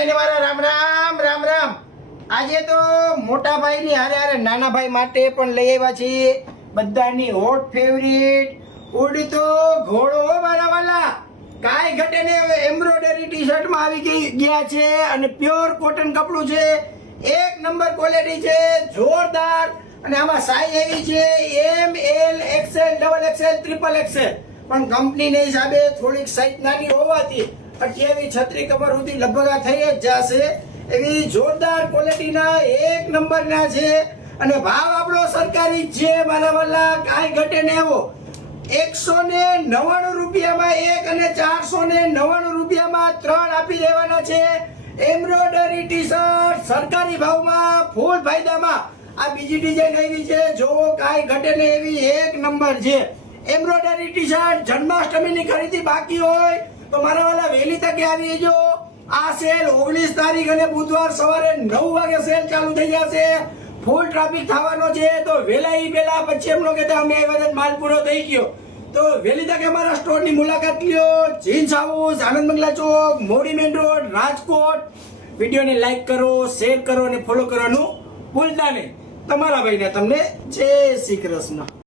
બધાને મારા રામ રામ રામ રામ। આજે તો મોટા ભાઈ ની હારે હારે નાના ભાઈ માટે પણ લઈ આવ્યા છીએ બધાની હોટ ફેવરિટ ઉડી તો ઘોડો મારા વાલા કાઈ ઘટે ને એમ્બ્રોઇડરી ટી શર્ટ માં આવી ગયા છે અને પ્યોર કોટન કપડું છે, એક નંબર ક્વોલિટી છે, જોરદાર। અને આમાં સાઈઝ એવી છે M L XL double XL triple XL, પણ કંપનીના હિસાબે થોડીક સાઈઝ નાની હોવાથી 28 36 કમર સુધી લગભગ થઈ જ જશે એવી જોરદાર ક્વોલિટીના એક નંબરના છે। અને ભાવ આપણો સરકારી છે મારા વાલા, કાંઈ ઘટે ને એવો 199 રૂપિયામાં એક અને 499 રૂપિયામાં 3 આપી દેવાના છે એમ્બ્રોઇડરી ટી શર્ટ સરકારી ભાવમાં ફૂલ ફાયદામાં। આ બીજી ડિઝાઇન આવી છે, જો કાંઈ ઘટે ને એવી એક નંબર છે એમ્બ્રોઇડરી ટી શર્ટ। જન્માષ્ટમીની ખરીદી બાકી હોય તો મારા વાલા વહેલી તકે આવી જજો। આ સેલ 19 તારીખ અને બુધવાર સવારે 9 વાગે સેલ ચાલુ થઈ જશે। ફૂલ ટ્રાફિક થવાનો છે તો વહેલા પહેલા પછી એમનો કહેતા અમે આવ્યા માલ પૂરો થઈ ગયો તો વહેલી તકે અમારા સ્ટોરની મુલાકાત લ્યો। જીન્સ હાઉસ, આનંદ બંગલા ચોક, મોડી મેન રોડ, રાજકોટ। વિડીયોને લાઈક કરો, શેર કરો અને ફોલો કરવાનું ભૂલતા નહીં। તમારા ભાઈને તમને જય શ્રી કૃષ્ણ।